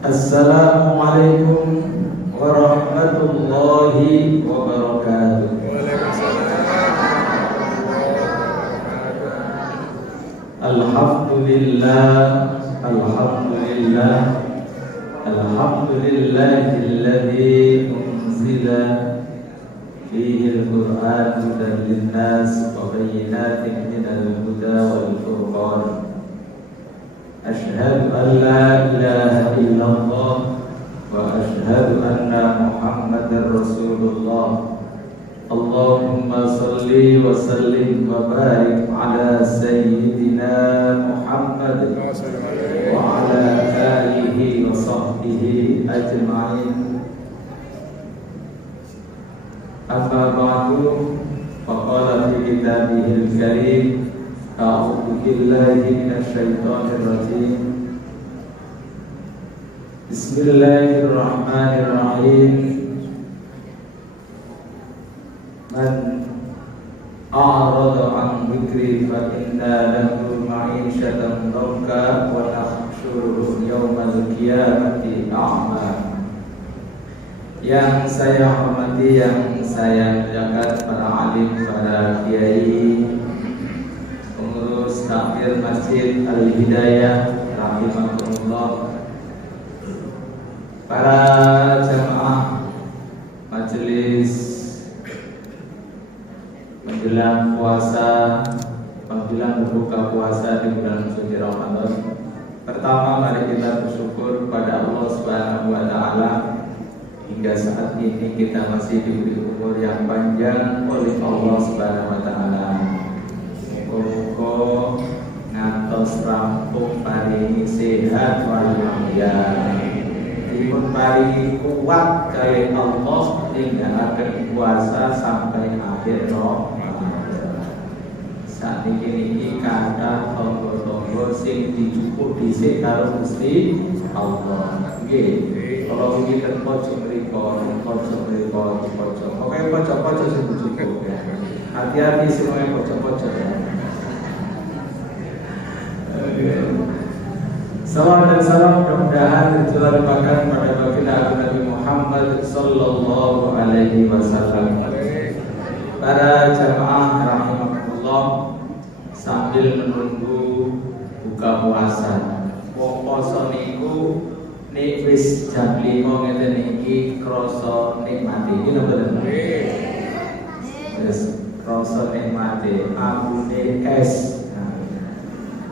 Assalamualaikum warahmatullahi wabarakatuh. Alhamdulillah, alhamdulillah, alhamdulillahilladzi unzila fihi al-Qur'an hudan lin-nas wa bayyinatin minal huda wal furqan. Asyhadu an la ilaha illallah wa asyhadu anna Muhammadar Rasulullah. Allahumma salli wa sallim wa barik ala sayyidina Muhammad wa ala alihi wa sahbihi ajma'in. Amma ba'du, faqala fi kitabihil karim, a'udzu billahi minasy syaithanir rajim. Bismillahirrahmanirrahim. Man a'rada an dzikri fa inna lahu ma'isyatan dhanka wa nahsyuruhu yaumal qiyamati a'ma. Yang saya hormati, yang saya muliakan para alim, para kiai, pengurus takmir Masjid Al-Hidayah rahimahumullah, para jamaah majelis menjelang puasa, menjelang berbuka puasa di bulan suci Ramadan. Pertama, mari kita bersyukur kepada Allah Subhanahu wa taala hingga saat ini kita masih diberi umur yang panjang oleh Allah Subhanahu wa taala. Muga-muga ngantos rampung paringi sehat walafiat. Dipun paringi kuat kalian Allah hingga akhir puasa sampai akhir Ramadan. Saat ini kata tonggo-tonggo sing dicukup dhisik karo Gusti Allah. Nggih, kalau kita pojok mriko, pojok. Pokoke pojok-pojok sing cukup ya. Hati-hati semuanya pojok-pojok ya. Salam dan salam mudah-mudahan tercurahkan pada baginda Nabi Muhammad sallallahu alaihi wasallam. Para jamaah rahimahullah, sambil menunggu buka puasa. Wong poso niku nek wis jam 5 ngeten iki krasa nikmati. Iki napa ten? Wis krasa nikmati ambune es.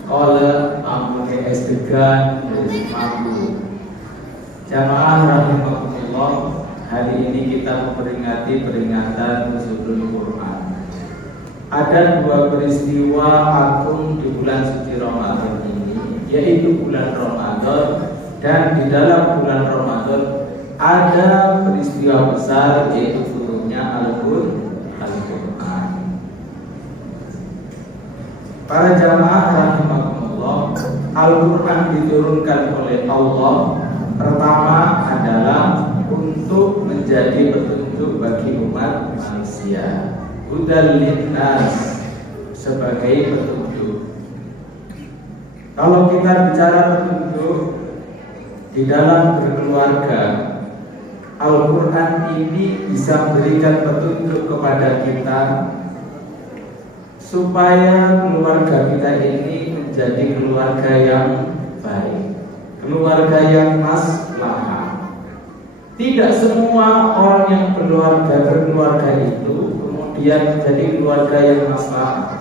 Oleh ambune es degan wis mampu. Jamaah rahimahullah, hari ini kita memperingati peringatan Nuzulul Quran. Ada dua peristiwa agung di bulan suci Ramadan ini, yaitu bulan Ramadan, dan di dalam bulan Ramadan ada peristiwa besar, yaitu turunnya Al-Quran. Para jamaah rahimahumullah, Al-Quran diturunkan oleh Allah pertama adalah untuk menjadi petunjuk bagi umat manusia. Hudan linnas, sebagai petunjuk. Kalau kita bicara petunjuk di dalam berkeluarga, Al-Quran ini bisa memberikan petunjuk kepada kita supaya keluarga kita ini menjadi keluarga yang baik, keluarga yang maslahah. Tidak semua orang yang berkeluarga itu kemudian menjadi keluarga yang maslahah,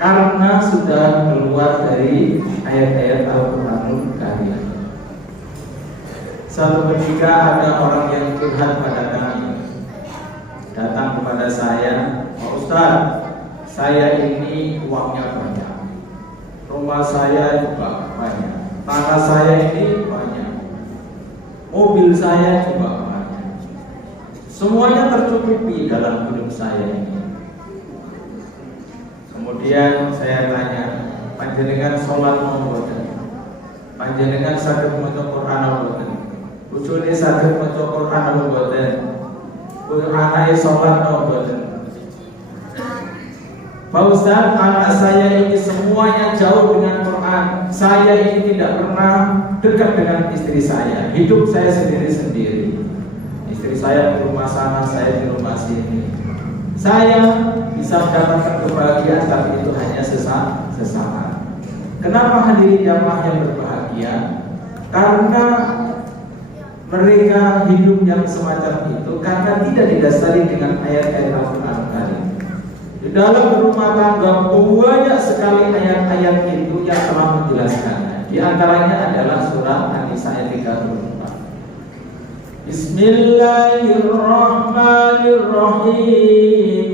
karena sudah keluar dari ayat-ayat Al-Quranul Karim. Suatu ketika ada orang yang curhat pada kami, datang kepada saya, Pak Ustaz, saya ini uangnya banyak, rumah saya juga banyak, tanah saya ini banyak, mobil saya juga banyak, semuanya tercukupi dalam hidup saya ini. Kemudian saya tanya, panjenengan sholat mau boten? Panjenengan saged maca Quran boten? Bojone saged maca Quran boten? Anake sholat mau boten? Pak Ustaz, anak saya ini semuanya jauh dengan Quran. Al-Quran, saya ini tidak pernah dekat dengan istri saya. Hidup saya sendiri-sendiri. Istri saya di rumah sana, saya di rumah sini. Saya bisa mendapatkan kebahagiaan, tapi itu hanya sesaat. Kenapa hadirin jamaah yang berbahagia? Karena mereka hidup yang semacam itu karena tidak didasari dengan ayat-ayat Al-Quran Karim. Di dalam rumah tangga banyak sekali ayat-ayat itu yang telah menjelaskannya. Di antaranya adalah surah An-Nisa ayat 34. Bismillahirrahmanirrahim.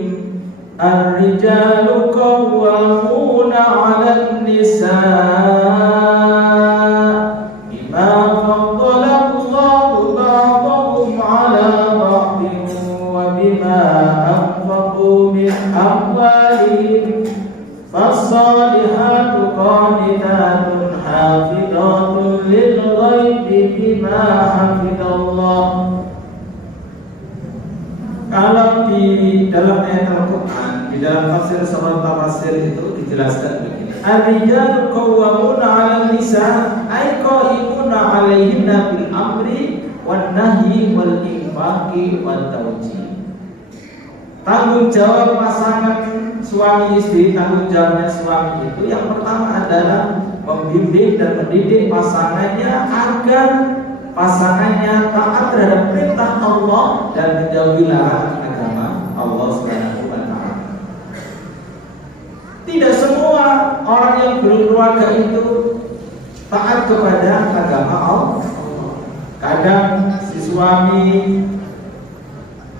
Ar-rijalu qawwamuna 'alan nisaa bima faddala Allahu ba'dahum 'ala ba'din wa bima anfaqu min amwalihim. Fas-salihatu qanitatun hafidhatun lil ghaibi bima hafidallah. Kalau di dalam ayat Al-Quran, di dalam tafsir surah Tafsir itu dijelaskan begini: Ar-rijalu qawwamuna 'alan nisa, ay qa'imuna 'alaihinna bil amri wan nahyi wal infaqi wat tawjih. Tanggung jawab pasangan suami istri, tanggung jawabnya suami itu yang pertama adalah membimbing dan mendidik pasangannya agar pasangannya taat terhadap perintah Allah dan menjauhi larangan agama Allah Subhanahu wa Ta'ala. Tidak semua orang yang berkeluarga itu taat kepada agama Allah. Kadang si suami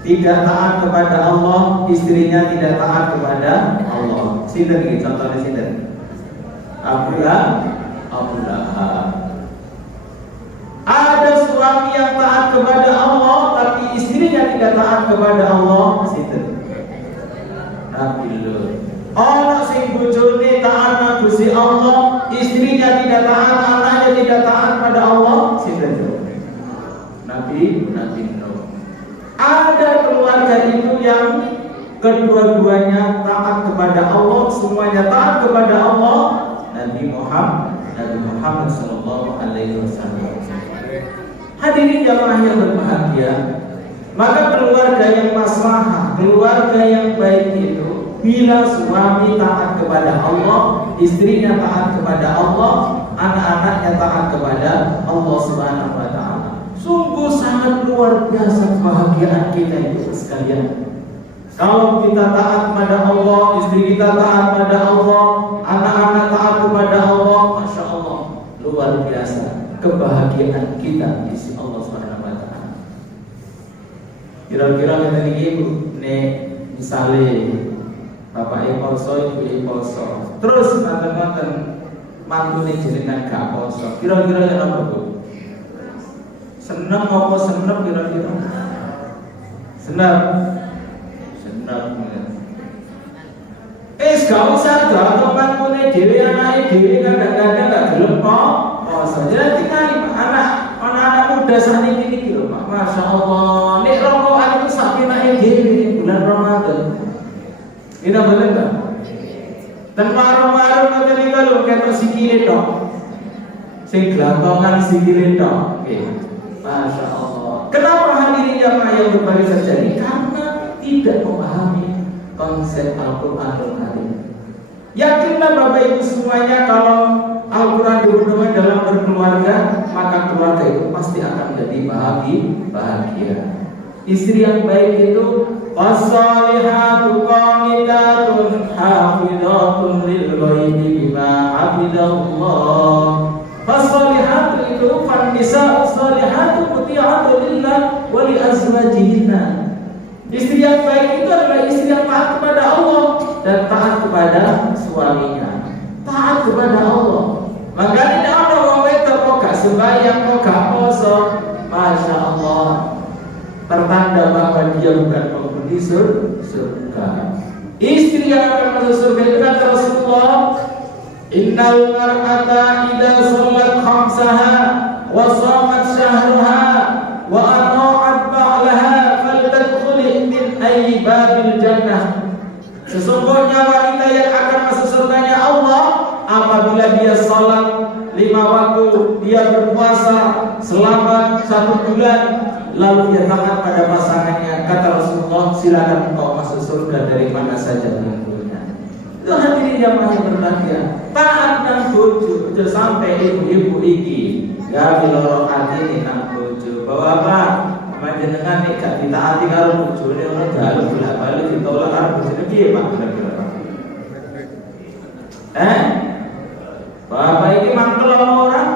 tidak taat kepada Allah, istrinya tidak taat kepada Allah. Sinten iki contohnya sinten? Abu Lahab. Ada suami yang taat kepada Allah tapi istrinya tidak taat kepada Allah. Sinten? Nabi Lut. Orang sing bojone taat nang Gusti Allah, istrinya tidak taat, anaknya tidak taat pada Allah. Sinten? Nabi Nuh. Ada keluarga itu yang kedua-duanya taat kepada Allah, semuanya taat kepada Allah. Nabi Muhammad sallallahu alaihi wasallam. Hadirin jamaah yang berbahagia, maka keluarga yang maslahah, keluarga yang baik itu bila suami taat kepada Allah, istrinya taat kepada Allah, anak-anaknya taat kepada Allah Subhanahu wa Ta'ala. Sungguh sangat luar biasa kebahagiaan kita itu sekalian. Kalau kita taat kepada Allah, istri kita taat kepada Allah, anak-anak taat kepada Allah, Masya Allah, luar biasa kebahagiaan kita di sisi Allah Subhanahu wa Ta'ala. Kira-kira kita ini nek misalnya bapak poso, ibu poso, terus mantan-mantan mantune jenengan gak poso, kira-kira yang apa Bu? Seneng apa seneng kira-kira? Seneng. Gak usah jatuh mantune dhewe, anake dhewe kadang-kadang gak gelem poso. Jadi tinggal anak-anak muda saniki niki lho Pak. Masya Allah, nek rokokan itu sak pinake dhewe bulan Ramadan. Ini bener enggak? Dan warung-warung ngoten niku lho ketok sikile tok. Sing glatongan sikile tok. Oke. Masya Allah. Kenapa hadirin jamaah yang berbahagia terjadi? Karena tidak memahami konsep Al-Quranul Karim. Yakinlah Bapak Ibu semuanya, kalau Al-Quran diurunkan dalam berkeluarga, maka keluarga itu pasti akan menjadi bahagia. Istri yang baik itu was-salihatu qanitatun hafidhatun lil ghaibi bima hafidallah. Was-salihatu itu fan-nisa as-salihatu muti'atu lillah wa li azwajihinna. Istri yang baik itu adalah istri yang taat kepada Allah dan taat kepada suaminya, taat kepada Allah. Maka tidak ada orang wedok kok gak sembahyang, kok gak poso, Masya Allah, pertanda bahwa dia bukan penghuni surga. Istri yang akan masuk surga itu kata Rasulullah, innal mar'ata idza shalat khamsaha wa shamat syahraha wa ata'at ba'laha faltadkhuli min ayyi babil jannah. Sesungguhnya wanita yang akan masuk surganya Allah apabila dia salat 5 waktu, dia berpuasa selama 1 bulan, lalu dia taat pada pasangannya. Kata Rasulullah, silakan engkau masuk surga dari mana saja yang punya. Itu hadirin jamaah yang berbahagia. Taat nang bojo, aja sampai ibu-ibu iki ya biloro hati nang bojo. Bahwa apa? Panjenengan nek gak ditaati karo bojone ora galu bolak-balik ditolak karo bojone piye Pak kira-kira? Bapak ini mangkel sama orang?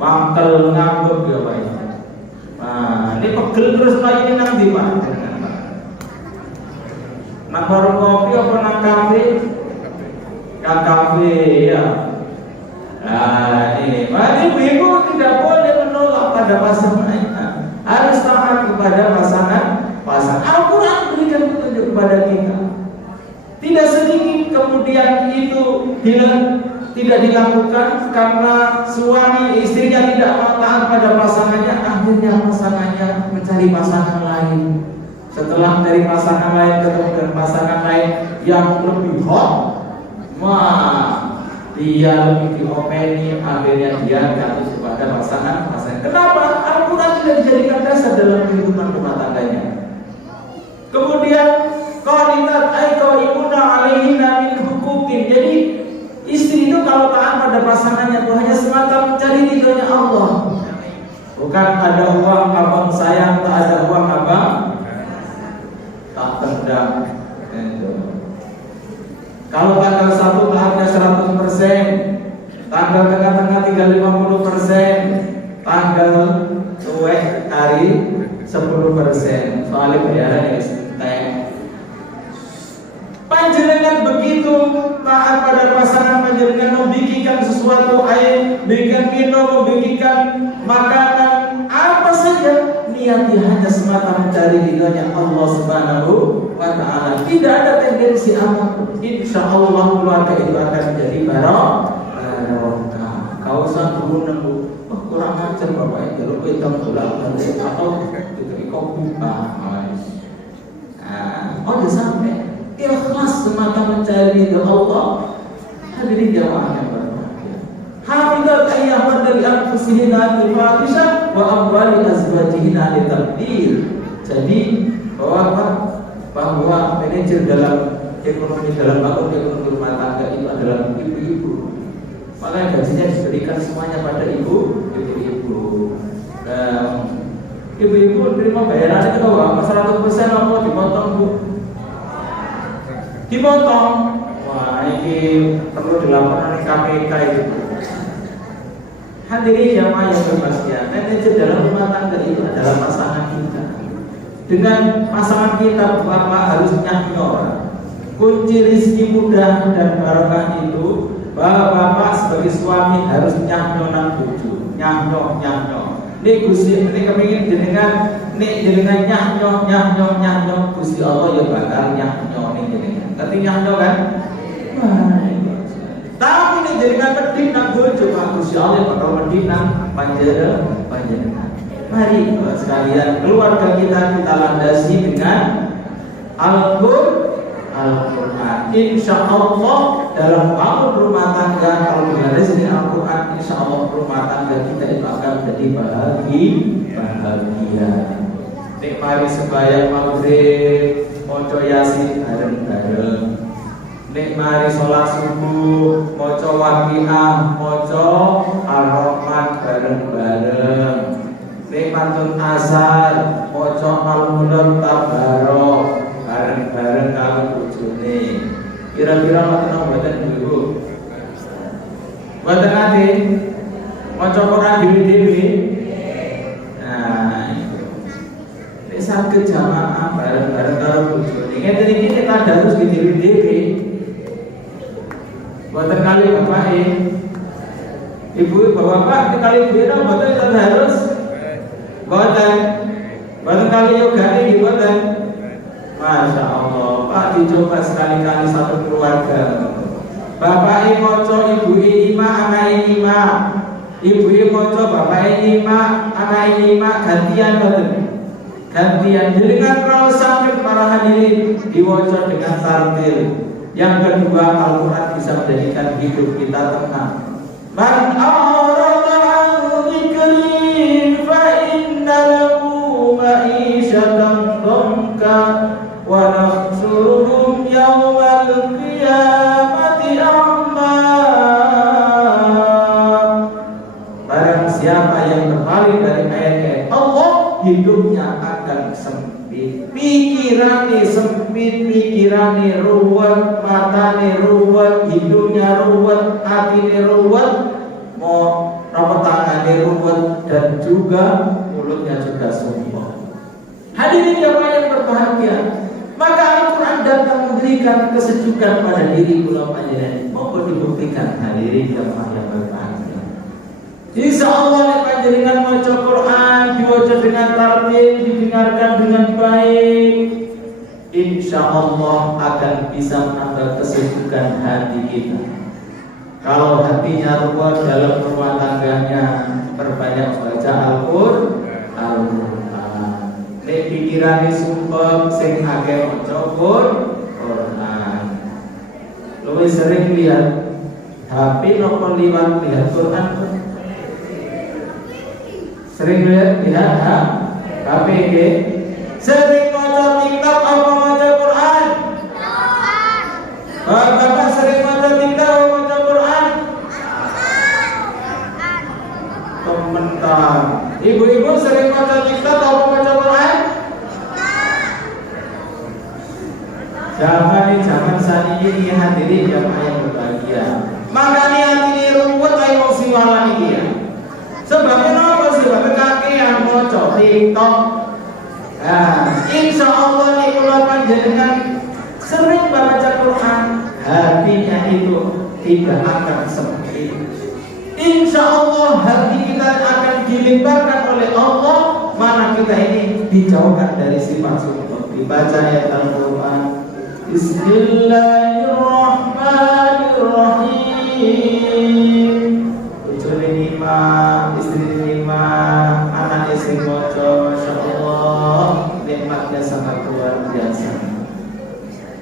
Mangkel ngambek ya Pak. Nah, ini pegel terus Pak ini nang ndi Pak? Nang warung kopi apa nang kafe? Nang kafe ya. Nah, ini ibu tidak boleh menolak pada pasangannya. Harus taat kepada pasangan. Al-Quran berikan petunjuk kepada kita. Tidak sedikit kemudian itu tidak dilakukan karena suami istrinya tidak mau taat pada pasangannya, akhirnya pasangannya mencari pasangan lain. Setelah dari pasangan lain ketemu dengan pasangan lain yang lebih hot, dia lebih diopeni, akhirnya dia jatuh kepada pasangan. Kenapa? Al-Quran tidak dijadikan dasar dalam kehidupan rumah tangganya. Kemudian qanitat ay qaimuna alaihina min huquqin. Jadi istri itu kalau taat pada pasangannya itu hanya semata mencari ridhonya Allah. Bukan ada uang abang sayang, tak ada uang abang tak tendang. Kalau tanggal 1 taatnya 100%, tanggal tengah-tengah tinggal 50%, tanggal tuwek hari 10%. Soalnya bayaran ya panjenengan begitu taat pada pasangan panjenengan, membikinkan sesuatu air, bikin minum, membikinkan makanan apa saja, niatnya hanya semata mencari ridhonya Allah Subhanahu wa Ta'ala. Tidak ada tendensi apapun. Insya Allah keluarga itu akan menjadi barokah. Kau usah nunggu kurang ajar bapak itu, lu hitam pulang atau itu kau buka. Oh dia sampai ikhlas semata mencari ridho Allah. Hadirin jamaah yang berbahagia. Hafizat ayyahad dari anfusihina al-fahisha wa amwali azwajihina al-tabdil. Jadi bahwa manajer dalam ekonomi, dalam bangun ekonomi rumah tangga itu adalah ibu-ibu. Makanya gajinya diberikan semuanya pada ibu-ibu. Ibu-ibu terima bayaran itu apa? 100% apa dipotong Bu? Dipotong. Wah, ini perlu dilaporkan KPK itu. Hadirin jamaah yang berbahagia, manajer dalam rumah tangga itu adalah pasangan kita. Dengan pasangan kita Bapak harus nyahnyor. Kunci rezeki mudah dan barokah itu Bapak sebagai suami harus nyahnyor nang bojo, nyahnyor. Nek Gusti nek kepengin jenengan nyahnyor Gusti Allah ya bakal nyahnyor ning jenengan. Ngerti nyahnyor kan? Tapi nek jenengan medhit nang bojo Gusti Allah bakal medhit nang panjenengan. Mari sekalian keluarga kita landasi dengan Al-Quran. Insya Allah dalam bangun rumah tangga kalau dilandasi dengan Al-Quran, insya Allah rumah tangga kita itu akan menjadi bahagia. Nek mari sembahyang maghrib, maca Yasin bareng-bareng. Nek mari sholat subuh, maca Waqiah, maca Ar-Rahman bareng-bareng. Nek pantun asar, maca Al-Mulk Tabarok bareng-bareng karo bojone. Kira-kira mboten mboten Ibu? Mboten ate maca Quran dhewe-dhewe. Nah, itu. Nek saged jamaah bareng-bareng karo bojone. Ngeten iki kita harus dhewe-dhewe. Mboten kali bapake. Ibu bapak kali beda mboten harus. Mboten kali yoga iki mboten. Masya Allah, Pak dicoba sekali-kali satu keluarga. Bapak moco, ibu lima, anak lima. Ibu moco, bapak lima, anak lima. Gantian betul. Gantian. Dengan kalau sampai para hadirin diwoco dengan tartil. Yang kedua, Al-Quran bisa menjadikan hidup kita tenang. Mari keluar dari ayat-ayat Allah, hidupnya akan sempit, pikirannya sempit, pikirannya ruwet, matanya ruwet, hidungnya ruwet, hatinya ruwet, mau rapat tangannya ruwet, dan juga mulutnya juga sombong. Hadirin jamaah yang berbahagia, maka Al-Quran datang memberikan kesejukan pada diri kula panjenengan. Mau dibuktikan hadirin jamaah yang berbahagia. Insya Allah panjenengan maca Quran, dibaca dengan tartil, didengarkan dengan baik, insya Allah akan bisa menambah kesejukan hati kita. Kalau hatinya ruwet dalam rumah tangganya, perbanyak baca Al-Quran. Nek pikirane sumpah sing akeh maca Quran. Luwih sering lihat HP nopo liwat lihat Quran. Sering lihat HP ke? Sering maca TikTok apa maca Quran? Bapak sering maca TikTok apa maca Quran? Komentar. Ibu-ibu sering maca TikTok apa maca Quran? Zaman saniki hadirin jamaah yang berbahagia. Makanya hati ruwet emosi malah iki ya. Sebabnya apa sih? Sebabnya kaki yang maca TikTok. Insya Allah nih kalau panjenengan sering baca Quran, hatinya itu tidak akan sempit. Insya Allah hati kita akan dilimpahkan oleh Allah. Mana kita ini dijauhkan dari sifat sombong. Dibaca ayat Al-Quran. Bismillahirrahmanirrahim. Bojone 5, istri 5, anak istri maca, masya Allah, nikmatnya sangat luar biasa.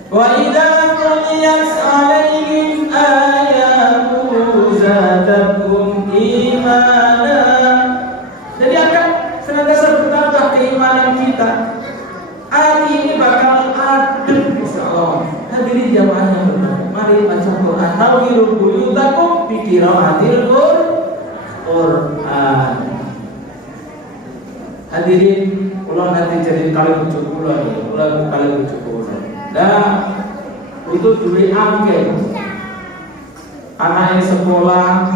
Wa idza tuliyat 'alaihim ayatu zadatum imana. Jadi akan senantiasa bertambah keimanan kita. Ayat ini bakal adem insyaallah. Hadirin jamaah yang berbahagia, mari baca Quran. Nawiru buyutakum bi qiraatil Quran. Hadirin, kula nanti jadi kali bujuk kula ya, kula kali bujuk kula. Nah, untuk duwe angke anake sekolah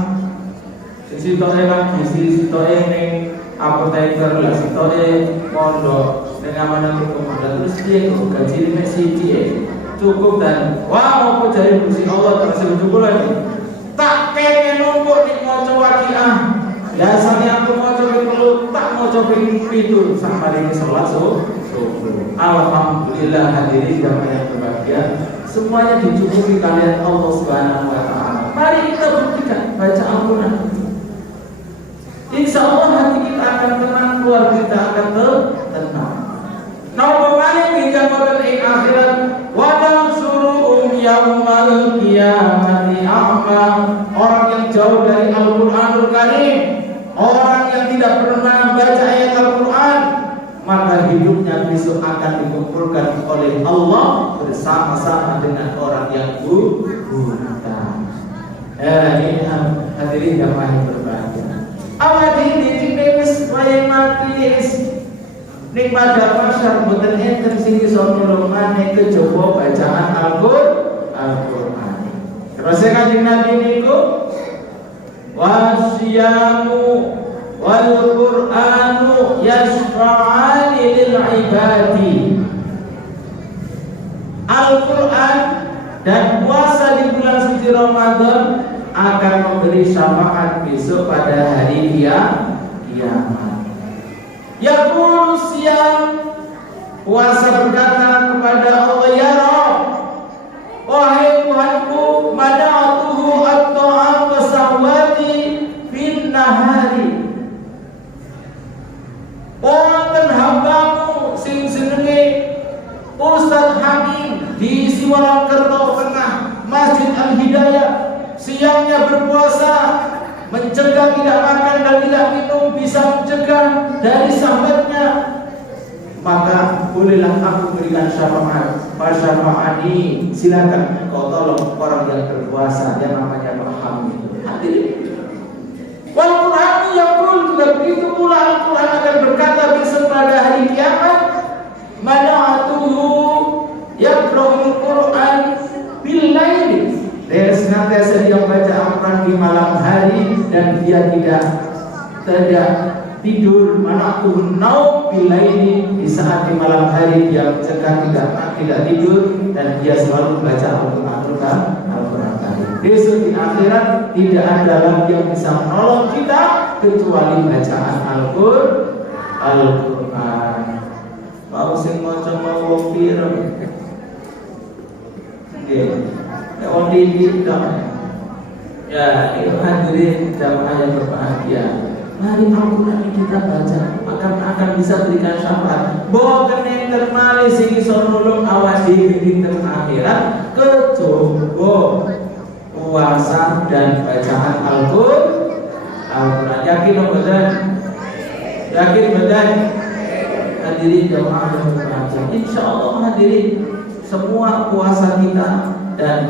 sitoke lagi sitoke ning apoteker lah sitoke pondok dengan mana berkomandan terus dia gaji ini siji cukup dan wah mau jadi Gusti Allah terus cukup lagi tak pengen numpuk di maca waqiah biasanya aku maca ping 3 tak maca ping 7 sampai ini salat subuh. Alhamdulillah hadirin jamaah yang berbahagia, semuanya dicukupi kalian Allah Subhanahu wa taala. Mari kita buktikan baca Al-Quran. Insya Allah hati kita akan tenang, keluarga kita akan tenang. Nah, balik hingga pada akhirat, wadang suruhum yaumal qiyamati a'ma. Orang yang jauh dari Al-Quranul Karim, orang yang tidak pernah baca ayat Al-Quran, maka hidupnya besok akan dikumpulkan oleh Allah bersama-sama dengan orang yang buta. Ini hadirin jamaah yang berbahagia. Awak ini wis wae mati ning pada pasar boten enten sing iso nulung maneh kejaba bacaan Al-Qur'an. Terus Kanjeng Nabi niku wasyamu wal Qur'anu yashfa'ani lil ibadi. Al-Qur'an dan puasa di bulan suci Ramadan akan memberi syafaat besok pada hari kiamat. Yaqulu siyam, puasa berkata kepada Allah, ya Rabb, wahai Tuhanku, mana'atuhu at-ta'am wa sawati fin nahari. Wonten hambamu sing jenenge Ustaz Hamim di Siwarakerto Tengah, Masjid Al-Hidayah, siangnya berpuasa, mencegah tidak makan dan tidak minum, bisa mencegah dari sahabatnya, maka bolehlah aku berikan syafaat. Fasyafa'ani, silakan kau tolong orang yang berpuasa yang namanya Pak Hamid. Hadirin, wal Qur'an yaqul, juga Begitu pula Al-Quran akan berkata besok pada hari kiamat, mana'atuhu yaqra'ul Quran bil-laili. Dia senantiasa dia baca Al-Quran di malam hari dan dia tidak tidur. Mana'atuhu naum bil-laili, di saat di malam hari dia mencegah tidak tidur dan dia selalu baca Al-Quran. Besok di akhirat tidak ada lagi yang bisa menolong kita kecuali bacaan Al-Quran. Mau sing maca mau wong pira? Nggih. Ya wong tidak. Ya, itu hadirin jamaah yang berbahagia. Mari Al-Quran ini kita baca, maka akan bisa berikan syafaat. Boten enten malih sing iso nulung awak dhewe dinten akhirat kejaba puasa dan bacaan Al-Quran. Yakin betul? Yakin betul? Hadirin jamaah yang berbahagia. Insya Allah hadirin, semua puasa kita dan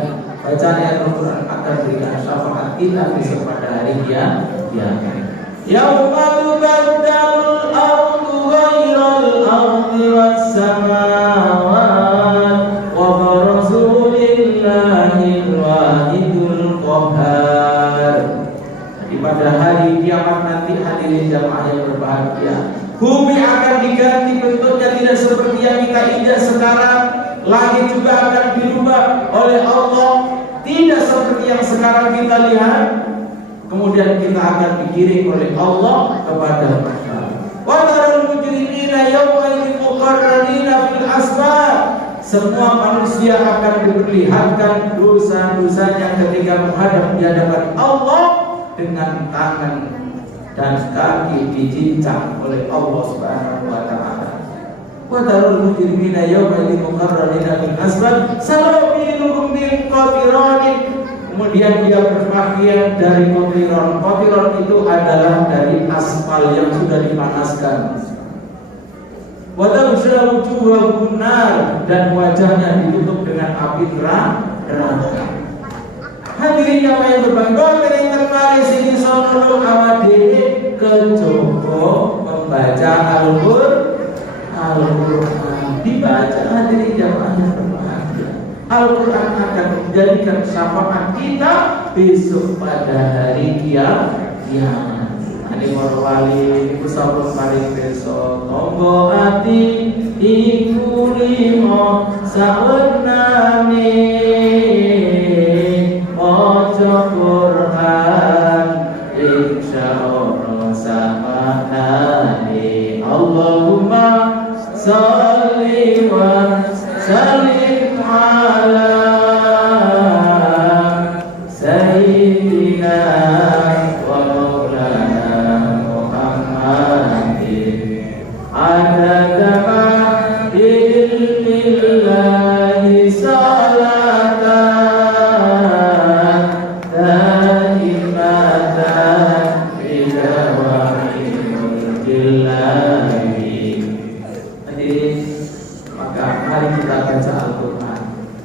bacaan Al-Quran akan berikan syafaat kita besok pada hari kiamat. Yauma tubaddalul ardu ghairal ardi was samawati wa barazu lillahil wahidul qahhar. Jadi pada hari kiamat nanti hadirin jamaah yang berbahagia, bumi akan diganti bentuknya tidak seperti yang kita injak sekarang. Langit juga akan dirubah oleh Allah, tidak seperti yang sekarang kita lihat. Kemudian kita akan digiring oleh Allah kepada masyarakat. Wa taral mujrimina yawma idzin muqarranina fil asfar. Semua manusia akan diperlihatkan dosa-dosanya ketika menghadap di hadapan Allah dengan tangan dan kaki dicincang oleh Allah Subhanahu wa taala. Wa taral mujrimina yawma idzin muqarranina fil asfar salabiluhum min qatiranin. Kemudian dia berpakaian dari kotiron. Kotiron itu adalah dari aspal yang sudah dipanaskan. Watabsha wujuhahum nar, dan wajahnya ditutup dengan api neraka. Hadirin yang berbangga, kering terkali sini sonoro awade kecoba membaca Al-Quran. Dibaca hadirin jamaah yang berbahagia. Al-Quran akan menjadikan syafaat kita besok pada hari kiamat. Ini warwali iku sampun paring besok tonggo ati iku limo sawenane maca Quran insyaallah samanane. Allahumma sholli wa sallim ala sayyidina wa maulana Muhammadin adada ma ilmillahi salatan daimatan bidawami mulkillahi. Maka mari kita baca Al-Quran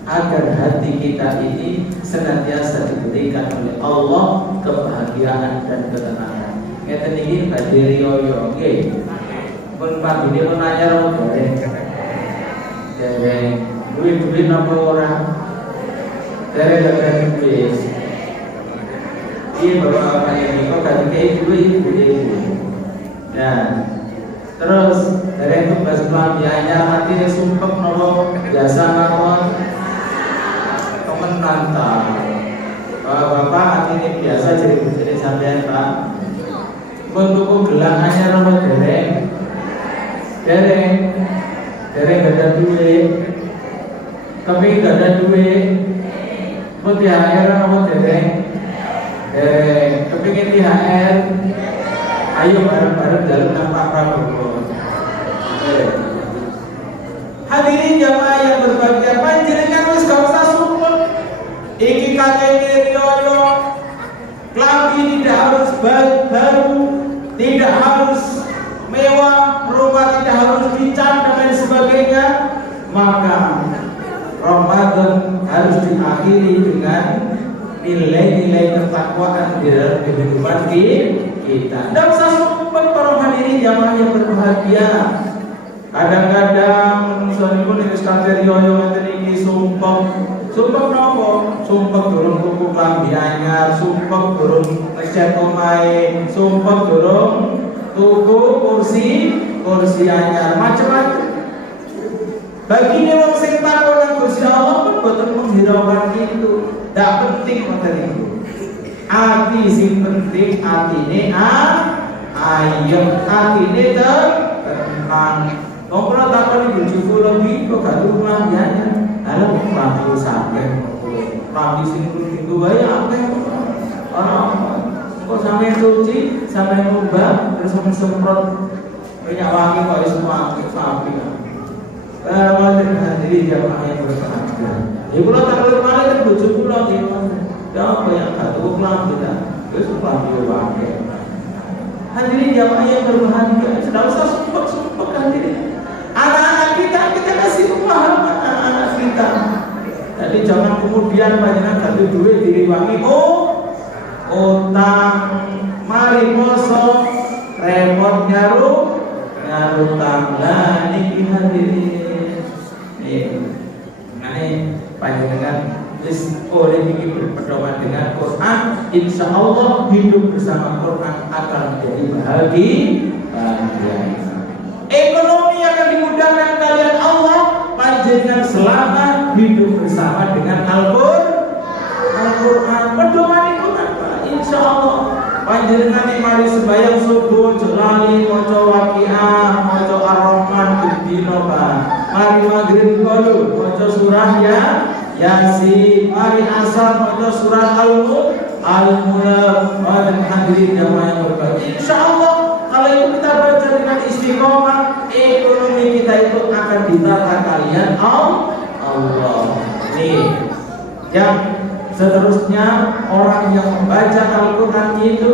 agar hati kita ini senantiasa diberikan oleh Allah kebahagiaan dan ketenangan. Ngeten iki badhe riyo nggih. Pun Pak Budi menanya roh dereng duit napa ora? Dereng duit. Iki bapak ini kok gak dikei duit gede. Nah, terus dereng tugas pelambiannya nanti sumpek napa biasa mawon menantang. Bapak ini biasa jadi bujune sampean Pak. Pun tuku gelang anyar napa dereng? Dereng gak ada duit. Tapi gak ada duit. Pun THR napa dereng? Dereng. Kepingin THR. Ayo bareng-bareng jalan nang Pak Prabowo. Hadirin jamaah yang berbahagia, panjenengan wis gak usah sumpah. Iki KTP riyo, klambi tidak harus baru, tidak harus mewah, rumah tidak harus dicat dan lain sebagainya. Maka Ramadan harus diakhiri dengan nilai-nilai ketakwaan di dalam kehidupan kita. Tidak usah sumpah. pun para hadirin jamaah yang berbahagia, kadang-kadang misalipun ini sekali yoyo ngeten iki sumpah nopo? Sumpah durung tuku klambi anyar, sumpah durung ngecat omahe, sumpah durung tuku kursi anyar, macam-macam. Bagi wong sing takon Gusti Allah pun boten menghiraukan itu. Tidak penting ngoten itu. Ati sing penting atine ayem, atine tenang. Wong kula takon bojo kula iki kok gak rumah biaya. Halo klambi sampe. Klambi sing kudu wae akeh. Kok sampe suci, sampe ngubah, terus sampe semprot minyak wangi kok iso sapi. Wonten hadirin jamaah yang berbahagia. Ya kula takon malih bojo kula nggih. Ya banyak satu klambi ta. Wis klambi wae. Hadirin jamaah yang berbahagia, sudah usah sumpah hadirin. Anak-anak kita kasih pemahaman anak-anak kita. Jadi jangan kemudian panjenengan ganti duit diriwangi utang mari poso repot nyarutang lah niki hadirin. Nih panjenengan wis oleh bikin berpedoman dengan Quran, insya Allah hidup bersama Quran akan menjadi bahagia. Ekonomi akan dimudahkan kalian Allah panjenengan selama hidup bersama dengan Al-Quran. Pedoman itu apa? Insya Allah panjenengan mari sembahyang subuh jelali maca Waqiah, maca Ar-Rahman bidino Pak. Mari maghrib kulo maca surah Yasin, mari asar maca surah Al-Mulk. Wahai hadirin jamaah yang berbahagia, insyaallah kalau itu kita baca dengan istiqomah, ekonomi kita itu akan ditata kalian Allah. Nih, yang seterusnya orang yang membaca Al-Quran itu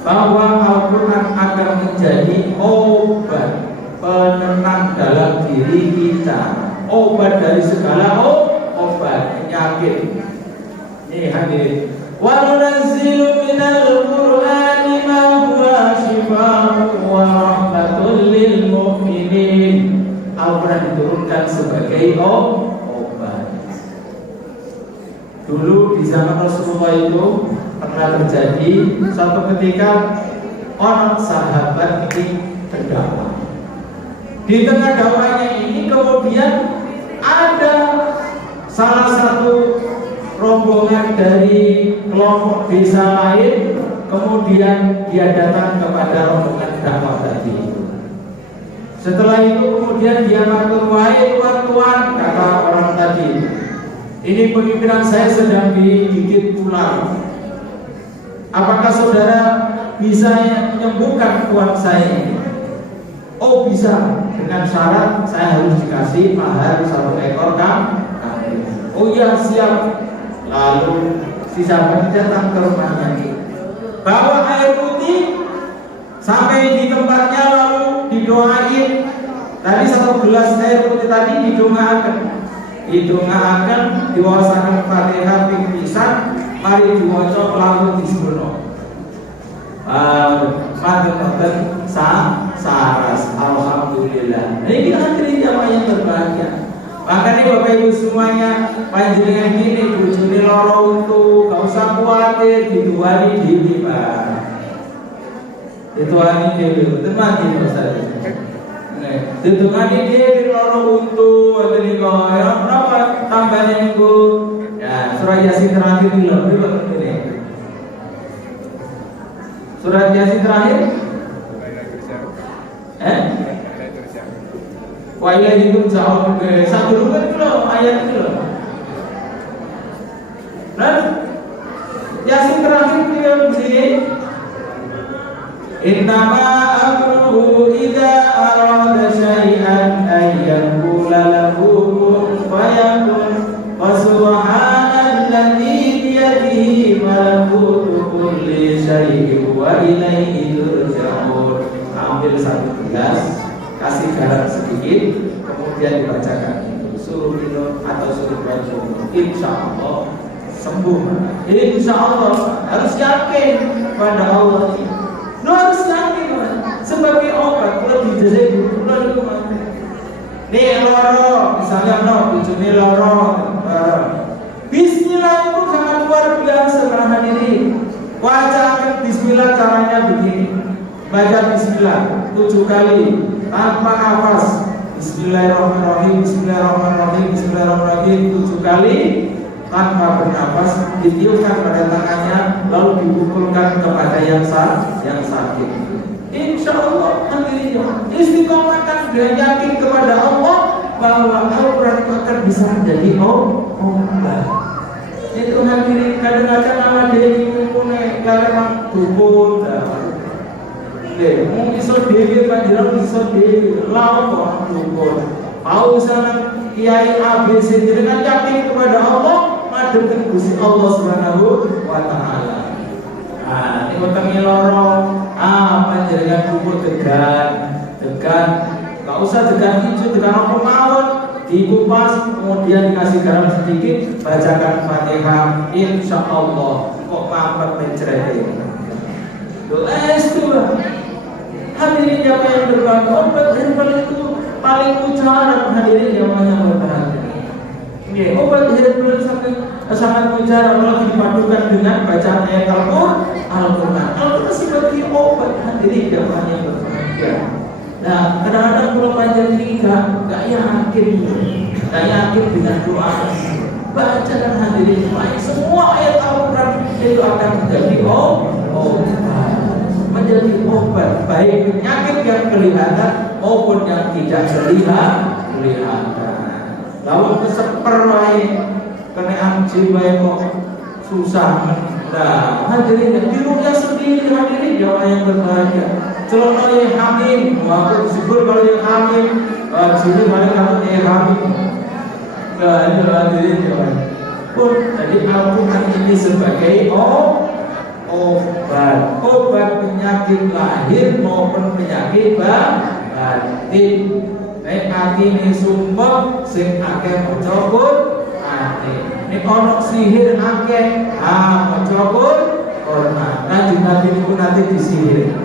bahwa Al-Quran akan menjadi obat penenang dalam diri kita, obat dari segala obat penyakit. Ini hadirin. Wa nunazzilu minal Qur'ani ma huwa shifaa'un wa rahmatun lil mu'minin. Al-Quran diturunkan sebagai obat. Dulu di zaman Rasulullah itu pernah terjadi suatu ketika orang sahabat ini berdakwah. Di tengah dakwahnya ini kemudian ada salah satu rombongan dari kelompok desa lain, kemudian dia datang kepada rombongan dakwah tadi. Setelah itu kemudian dia matur, wahai tuan-tuan, kata orang tadi, ini pemimpinan saya sedang digigit ular. Apakah saudara bisa menyembuhkan tuan saya ini? Oh bisa, dengan syarat saya harus dikasih mahar 1 ekor kambing. Oh iya siap. Lalu si sahabat datang ke rumahnya, bawa air putih sampai di tempatnya, lalu didoain. Tadi 1 gelas air putih tadi didoakan, diwasakan Fatihah ping pisan, mari diwaca lalu disebutno. Manten saras, alhamdulillah. Ini hadirin jamaah yang berbahagia. Makanya Bapak Ibu semuanya, panjenengan gini bojone lara untu, gak usah kuwatir, dituani dhewe, Pak. Dituani dhewe, teman iki Ustaz. Nek dituani dhewe lara untu, ngoten niku. Ya napa tambane niku? Ya, surah Yasin terakhir iki lho, ini. Surah Yasin terakhir? Wa ilahi turja'un. Sadurunge itu loh ayat itu loh. Dan Yasin terakhir dia begini. Innama amruhu idza arada syai'an ay yaqula lahu kun fayakun. Wa subhanalladzi biyadihi malakutu kulli syai'in wa ilaihi turja'un. Ambil 1 gelas, kasih garam sedikit, kemudian dibacakan itu suruh minum atau suruh baca, insya Allah sembuh. Insya Allah harus yakin pada Allah. Lu harus Nih loro, misalnya bojone loro. Bismillah itu sangat luar biasa para hadirin. Wajah bismillah caranya begini. Baca bismillah 7 kali tanpa nafas. Bismillahirrahmanirrahim, bismillahirrahmanirrahim, bismillahirrahmanirrahim 7 kali tanpa bernafas, ditiupkan pada tangannya lalu dipukulkan kepada yang sakit. Insya Allah hadirin istiqomahkan dengan yakin kepada Allah bahwa Al-Quran itu akan bisa menjadi obat. Itu hadirin kadang-kadang nama dia punya karena dukun mau iso dewi panjiran iso dewi lawan kok dukun mau sana kiai ABC dengan yakin kepada Allah madem ke Gusti Allah Subhanahu wa taala. Ini wetenge loro panjenengan kumpul degan gak usah degan hijau degan apa mawon dikupas kemudian dikasih garam sedikit bacakan Fatihah insya Allah kok mampet mencret doa itu hadirin jamaah yang berbahagia obat herbal itu paling mujarab hadirin jamaah yang berbahagia. Obat herbal sangat mujarab kalau dipadukan dengan bacaan ayat Al-Quran. Al-Quran sebagai obat hadirin jamaah yang berbahagia. Nah kadang-kadang kalau panjang ini gak yakin dengan doa. Baca dan hadirin semua ayat Al-Quran itu akan menjadi menjadi obat baik penyakit yang kelihatan maupun yang tidak kelihatan. Lalu keseperwai kenaan jiwa kok susah. Nah, hadirin diruqyah sendiri hadirin jamaah yang berbahagia. Celana yang hamil, aku disebut kalau yang hamil, sini mana kamu yang hamil. Nah, itu hadirin jamaah. Pun jadi Al-Quran ini sebagai obat penyakit lahir maupun penyakit batin. Nek atine sumpah sing akeh maca Qur'an. Nek ana sihir akeh maca Qur'an. Kanjeng Nabi niku nate disihir.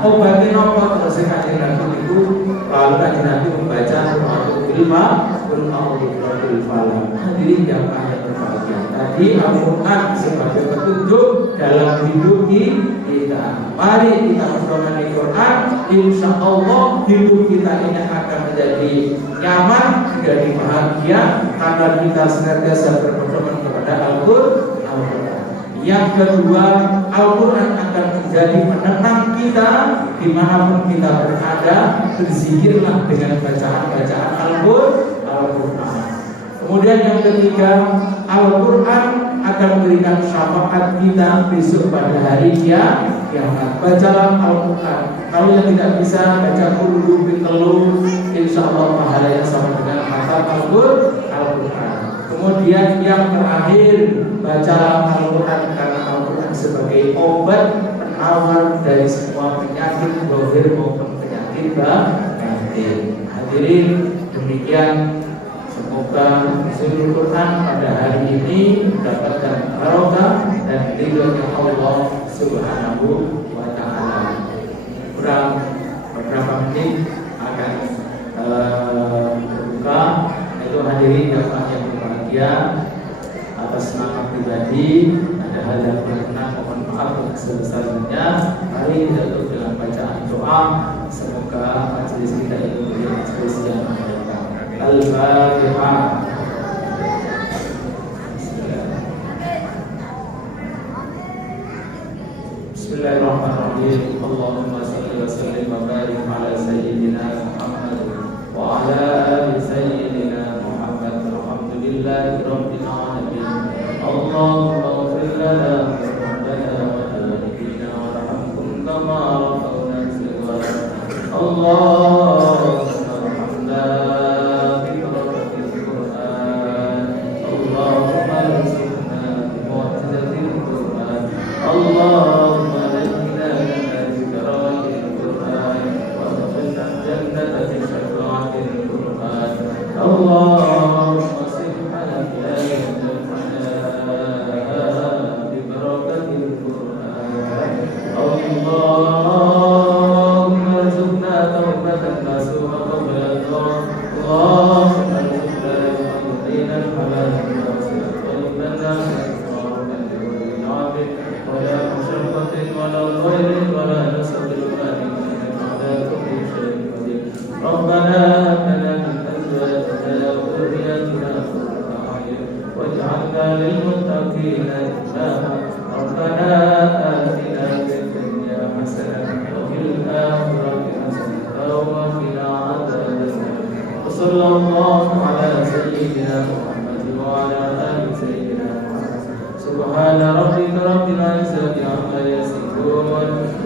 Obatnya napa terus Kanjeng Nabi niku lalu Kanjeng Nabi membaca Al-Qur'an hadirin jamaah yang berbahagia. Tadi Al-Quran sebagai petunjuk dalam hidup kita. Mari kita berdoa di Quran. Insya Allah hidup kita ini akan menjadi nyaman, menjadi bahagia karena kita senantiasa berpedoman kepada Al-Quran. Yang kedua, Al-Quran akan menjadi penenang kita dimanapun kita berada. Berzikirlah dengan bacaan-bacaan Al-Quran. Kemudian yang ketiga, Al-Quran akan memberikan syafaat kita besok pada hari kiamat. Bacalah Al-Quran. Kalau yang tidak bisa baca qul huwallahu, insya Allah pahala yang sama dengan hafalan Al-Quran. Kemudian yang terakhir, bacalah Al-Quran karena Al-Quran sebagai obat penawar dari semua penyakit zahir maupun penyakit batin. Hadirin, demikian. Semoga seluruh Quran pada hari ini mendapatkan barokah dan ridhonya Allah Subhanahu wa taala. Kurang beberapa menit akan berbuka. Itu hadirin yang berbahagia, atas nama pribadi ada hal yang berkenan mohon maaf sebesar-besarnya. Mari kita tutup dengan bacaan doa. Semoga majelis kita ini menjadi majelis yang berkah. Al-Fatihah. Bismillahirrahmanirrahim. Allahumma salli wa sallim wa barik ala sayyidina Muhammad wa ala ali sayyidina Muhammad. Alhamdulillahi rabbil alamin. Allahumma ighfir lana wa walidina warhamhum kama rabbawna shighara. Allahumma arhamna اللهم نجنا من ذكرات القرآن وادخلنا الجنة بشفاعة القرآن. اللهم صلنا ببركة القرآن. اللهم ارزقنا توبة نصوح قبل الدعاء سيدنا محمد وعلى آل سيدنا محمد سبحان ربك رب العزة عما يصفون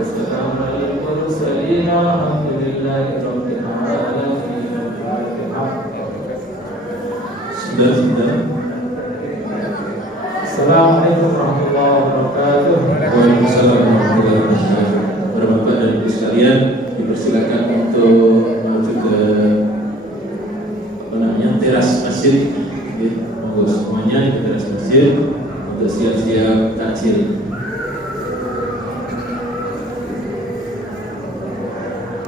وسلام على المرسلين والحمد لله رب العالمين. Assalamualaikum warahmatullahi wabarakatuh. Waalaikumsalam warahmatullahi wabarakatuh. Bapak dan Ibu sekalian, dipersilakan untuk menuju ke teras masjid. Monggo semuanya di teras masjid untuk siap-siap takjil.